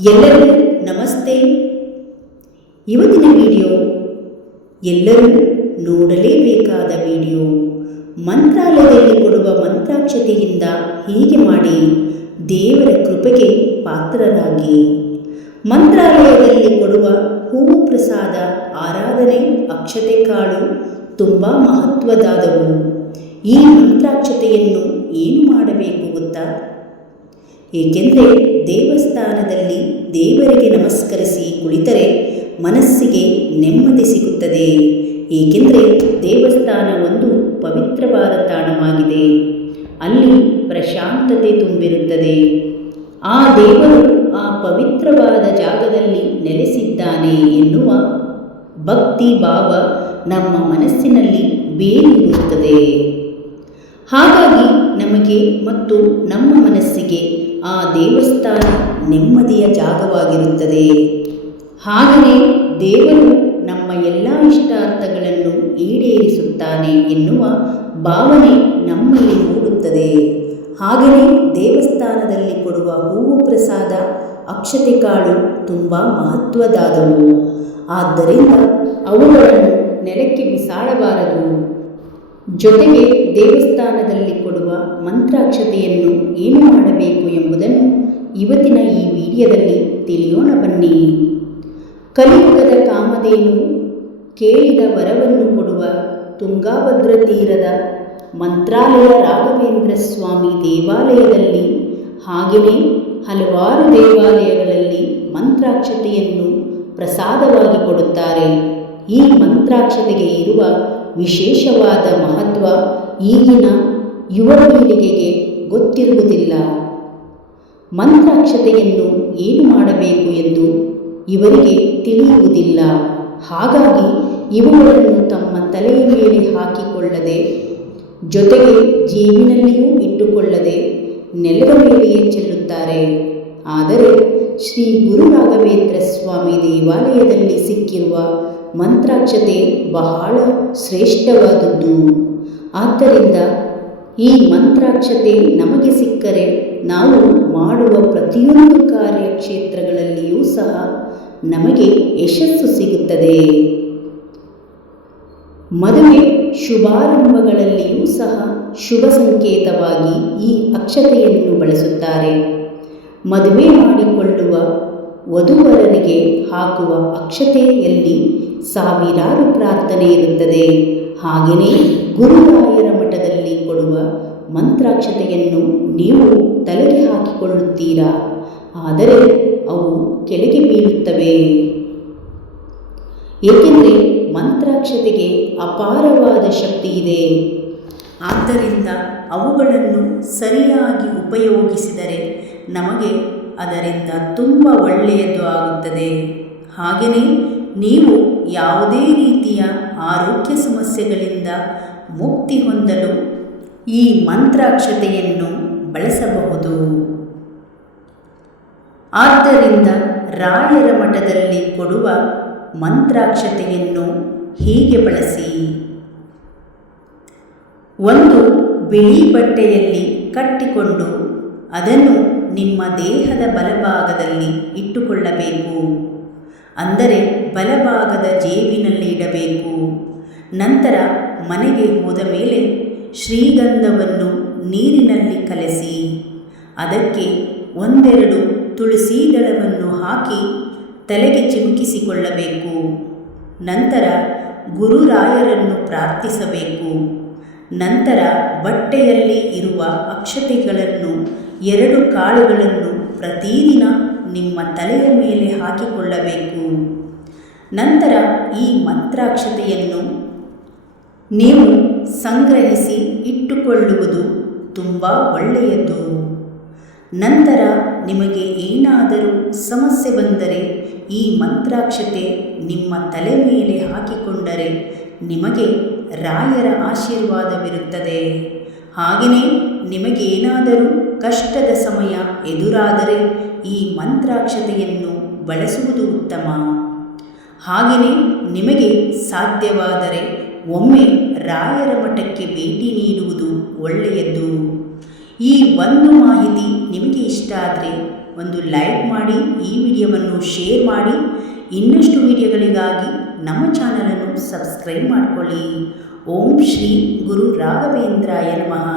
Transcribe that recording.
ಎಲ್ಲರಿಗೂ ನಮಸ್ತೆ. ಇವತ್ತಿನ ವಿಡಿಯೋ, ಎಲ್ಲರೂ ನೋಡಲೇಬೇಕಾದ ವಿಡಿಯೋ. ಮಂತ್ರಾಲಯದಲ್ಲಿ ಕೊಡುವ ಮಂತ್ರಾಕ್ಷತೆಯಿಂದ ಹೀಗೆ ಮಾಡಿ ದೇವರ ಕೃಪೆಗೆ ಪಾತ್ರರಾಗಿ. ಮಂತ್ರಾಲಯದಲ್ಲಿ ಕೊಡುವ ಹೂವು ಪ್ರಸಾದ ಆರಾಧನೆ, ಅಕ್ಷತೆ ಕಾಳು ತುಂಬ ಮಹತ್ವದಾದವು. ಈ ಮಂತ್ರಾಕ್ಷತೆಯನ್ನು ಏನು ಮಾಡಬೇಕು ಗೊತ್ತಾ? ಏಕೆಂದರೆ ದೇವಸ್ಥಾನದಲ್ಲಿ ದೇವರಿಗೆ ನಮಸ್ಕರಿಸಿ ಕುಳಿತರೆ ಮನಸ್ಸಿಗೆ ನೆಮ್ಮದಿ ಸಿಗುತ್ತದೆ. ಏಕೆಂದರೆ ದೇವಸ್ಥಾನ ಒಂದು ಪವಿತ್ರವಾದ ತಾಣವಾಗಿದೆ. ಅಲ್ಲಿ ಪ್ರಶಾಂತತೆ ತುಂಬಿರುತ್ತದೆ. ಆ ದೇವರು ಆ ಪವಿತ್ರವಾದ ಜಾಗದಲ್ಲಿ ನೆಲೆಸಿದ್ದಾನೆ ಎನ್ನುವ ಭಕ್ತಿ ಭಾವ ನಮ್ಮ ಮನಸ್ಸಿನಲ್ಲಿ ಬೇರೂರುತ್ತದೆ. ಹಾಗಾಗಿ ನಮಗೆ ಮತ್ತು ನಮ್ಮ ಮನಸ್ಸಿಗೆ ಆ ದೇವಸ್ಥಾನ ನೆಮ್ಮದಿಯ ಜಾಗವಾಗಿರುತ್ತದೆ. ಹಾಗೆಯೇ ದೇವರು ನಮ್ಮ ಎಲ್ಲ ಇಷ್ಟಾರ್ಥಗಳನ್ನು ಈಡೇರಿಸುತ್ತಾನೆ ಎನ್ನುವ ಭಾವನೆ ನಮ್ಮಲ್ಲಿ ಮೂಡುತ್ತದೆ. ಹಾಗೆಯೇ ದೇವಸ್ಥಾನದಲ್ಲಿ ಕೊಡುವ ಹೂವು ಪ್ರಸಾದ, ಅಕ್ಷತೆ ಕಾಳು ತುಂಬ ಮಹತ್ವದಾದವು. ಆದ್ದರಿಂದ ಅವುಗಳನ್ನು ನೆಲಕ್ಕೆ ಬಿಸಾಡಬಾರದು. ಜೊತೆಗೆ ದೇವಸ್ಥಾನದಲ್ಲಿ ಕೊಡುವ ಮಂತ್ರಾಕ್ಷತೆಯನ್ನು ಏನು ಮಾಡಬೇಕು ಎಂಬುದನ್ನು ಇವತ್ತಿನ ಈ ವಿಡಿಯೋದಲ್ಲಿ ತಿಳಿಯೋಣ ಬನ್ನಿ. ಕಲಿಯುಗದ ಕಾಮಧೇನು ಕೇಳಿದ ವರವನ್ನು ಕೊಡುವ ತುಂಗಾಭದ್ರ ತೀರದ ಮಂತ್ರಾಲಯ ರಾಘವೇಂದ್ರ ಸ್ವಾಮಿ ದೇವಾಲಯದಲ್ಲಿ ಹಾಗೆಯೇ ಹಲವಾರು ದೇವಾಲಯಗಳಲ್ಲಿ ಮಂತ್ರಾಕ್ಷತೆಯನ್ನು ಪ್ರಸಾದವಾಗಿ ಕೊಡುತ್ತಾರೆ. ಈ ಮಂತ್ರಾಕ್ಷತೆಗೆ ಇರುವ ವಿಶೇಷವಾದ ಮಹತ್ವ ಈಗಿನ ಯುವ ಪೀಳಿಗೆಗೆ ಗೊತ್ತಿರುವುದಿಲ್ಲ. ಮಂತ್ರಾಕ್ಷತೆಯನ್ನು ಏನು ಮಾಡಬೇಕು ಎಂದು ಇವರಿಗೆ ತಿಳಿಯುವುದಿಲ್ಲ. ಹಾಗಾಗಿ ಇವುಗಳನ್ನು ತಮ್ಮ ತಲೆಯ ಮೇಲೆ ಹಾಕಿಕೊಳ್ಳದೆ, ಜೊತೆಗೆ ಜೇಬಿನಲ್ಲಿಯೂ ಇಟ್ಟುಕೊಳ್ಳದೆ ನೆಲದ ಮೇಲೆಯೇ ಚೆಲ್ಲುತ್ತಾರೆ. ಆದರೆ ಶ್ರೀ ಗುರು ರಾಘವೇಂದ್ರ ಸ್ವಾಮಿ ದೇವಾಲಯದಲ್ಲಿ ಸಿಕ್ಕಿರುವ ಮಂತ್ರಾಕ್ಷತೆ ಬಹಳ ಶ್ರೇಷ್ಠವಾದದ್ದು. ಆದ್ದರಿಂದ ಈ ಮಂತ್ರಾಕ್ಷತೆ ನಮಗೆ ಸಿಕ್ಕರೆ ನಾವು ಮಾಡುವ ಪ್ರತಿಯೊಂದು ಕಾರ್ಯಕ್ಷೇತ್ರಗಳಲ್ಲಿಯೂ ಸಹ ನಮಗೆ ಯಶಸ್ಸು ಸಿಗುತ್ತದೆ. ಮದುವೆ ಶುಭಾರಂಭಗಳಲ್ಲಿಯೂ ಸಹ ಶುಭ ಸಂಕೇತವಾಗಿ ಈ ಅಕ್ಷತೆಯನ್ನು ಬಳಸುತ್ತಾರೆ. ಮದುವೆ ಮಾಡಿಕೊಳ್ಳುವ ವಧುವರರಿಗೆ ಹಾಕುವ ಅಕ್ಷತೆಯಲ್ಲಿ ಸಾವಿರಾರು ಪ್ರಾರ್ಥನೆ ಇರುತ್ತದೆ. ಹಾಗೆಯೇ ಗುರುರಾಯರ ಮಠದಲ್ಲಿ ಕೊಡುವ ಮಂತ್ರಾಕ್ಷತೆಯನ್ನು ನೀವು ತಲೆಗೆ ಹಾಕಿಕೊಳ್ಳುತ್ತೀರಾ? ಆದರೆ ಅವು ಕೆಳಗೆ ಬೀಳುತ್ತವೆ. ಏಕೆಂದರೆ ಮಂತ್ರಾಕ್ಷತೆಗೆ ಅಪಾರವಾದ ಶಕ್ತಿ ಇದೆ. ಆದ್ದರಿಂದ ಅವುಗಳನ್ನು ಸರಿಯಾಗಿ ಉಪಯೋಗಿಸಿದರೆ ನಮಗೆ ಅದರಿಂದ ತುಂಬ ಒಳ್ಳೆಯದು ಆಗುತ್ತದೆ. ಹಾಗೆಯೇ ನೀವು ಯಾವುದೇ ರೀತಿಯ ಆರೋಗ್ಯ ಸಮಸ್ಯೆಗಳಿಂದ ಮುಕ್ತಿ ಹೊಂದಲು ಈ ಮಂತ್ರಾಕ್ಷತೆಯನ್ನು ಬಳಸಬಹುದು. ಆದ್ದರಿಂದ ರಾಯರ ಮಠದಲ್ಲಿ ಕೊಡುವ ಮಂತ್ರಾಕ್ಷತೆಯನ್ನು ಹೀಗೆ ಬಳಸಿ. ಒಂದು ಬಿಳಿ ಬಟ್ಟೆಯಲ್ಲಿ ಕಟ್ಟಿಕೊಂಡು ಅದನ್ನು ನಿಮ್ಮ ದೇಹದ ಬಲಭಾಗದಲ್ಲಿ ಇಟ್ಟುಕೊಳ್ಳಬೇಕು. ಅಂದರೆ ಬಲಭಾಗದ ಜೇಬಿನಲ್ಲಿ ಇಡಬೇಕು ನಂತರ ಮನೆಗೆ ಹೋದ ಮೇಲೆ ಶ್ರೀಗಂಧವನ್ನು ನೀರಿನಲ್ಲಿ ಕಲಸಿ, ಅದಕ್ಕೆ ಒಂದೆರಡು ತುಳಸಿ ದಳವನ್ನು ಹಾಕಿ ತಲೆಗೆ ಚಿಮುಕಿಸಿಕೊಳ್ಳಬೇಕು. ನಂತರ ಗುರುರಾಯರನ್ನು ಪ್ರಾರ್ಥಿಸಬೇಕು. ನಂತರ ಬಟ್ಟೆಯಲ್ಲಿ ಇರುವ ಅಕ್ಷತೆಗಳನ್ನು ಎರಡು ಕಾಳುಗಳನ್ನು ಪ್ರತಿದಿನ ನಿಮ್ಮ ತಲೆಯ ಮೇಲೆ ಹಾಕಿಕೊಳ್ಳಬೇಕು. ನಂತರ ಈ ಮಂತ್ರಾಕ್ಷತೆಯನ್ನು ನೀವು ಸಂಗ್ರಹಿಸಿ ಇಟ್ಟುಕೊಳ್ಳುವುದು ತುಂಬ ಒಳ್ಳೆಯದು. ನಂತರ ನಿಮಗೆ ಏನಾದರೂ ಸಮಸ್ಯೆ ಬಂದರೆ ಈ ಮಂತ್ರಾಕ್ಷತೆ ನಿಮ್ಮ ತಲೆ ಮೇಲೆ ಹಾಕಿಕೊಂಡರೆ ನಿಮಗೆ ರಾಯರ ಆಶೀರ್ವಾದವಿರುತ್ತದೆ. ಹಾಗೆಯೇ ನಿಮಗೇನಾದರೂ ಕಷ್ಟದ ಸಮಯ ಎದುರಾದರೆ ಈ ಮಂತ್ರಾಕ್ಷತೆಯನ್ನು ಬಳಸುವುದು ಉತ್ತಮ. ಹಾಗೆಯೇ ನಿಮಗೆ ಸಾಧ್ಯವಾದರೆ ಒಮ್ಮೆ ರಾಯರ ಮಠಕ್ಕೆ ಭೇಟಿ ನೀಡುವುದು ಒಳ್ಳೆಯದು. ಈ ಒಂದು ಮಾಹಿತಿ ನಿಮಗೆ ಇಷ್ಟ ಆದರೆ ಒಂದು ಲೈಕ್ ಮಾಡಿ, ಈ ವಿಡಿಯೋವನ್ನು ಶೇರ್ ಮಾಡಿ, ಇನ್ನಷ್ಟು ವಿಡಿಯೋಗಳಿಗಾಗಿ ನಮ್ಮ ಚಾನಲನ್ನು ಸಬ್ಸ್ಕ್ರೈಬ್ ಮಾಡಿಕೊಳ್ಳಿ. ಓಂ ಶ್ರೀ ಗುರು ರಾಘವೇಂದ್ರಾಯ ನಮಃ.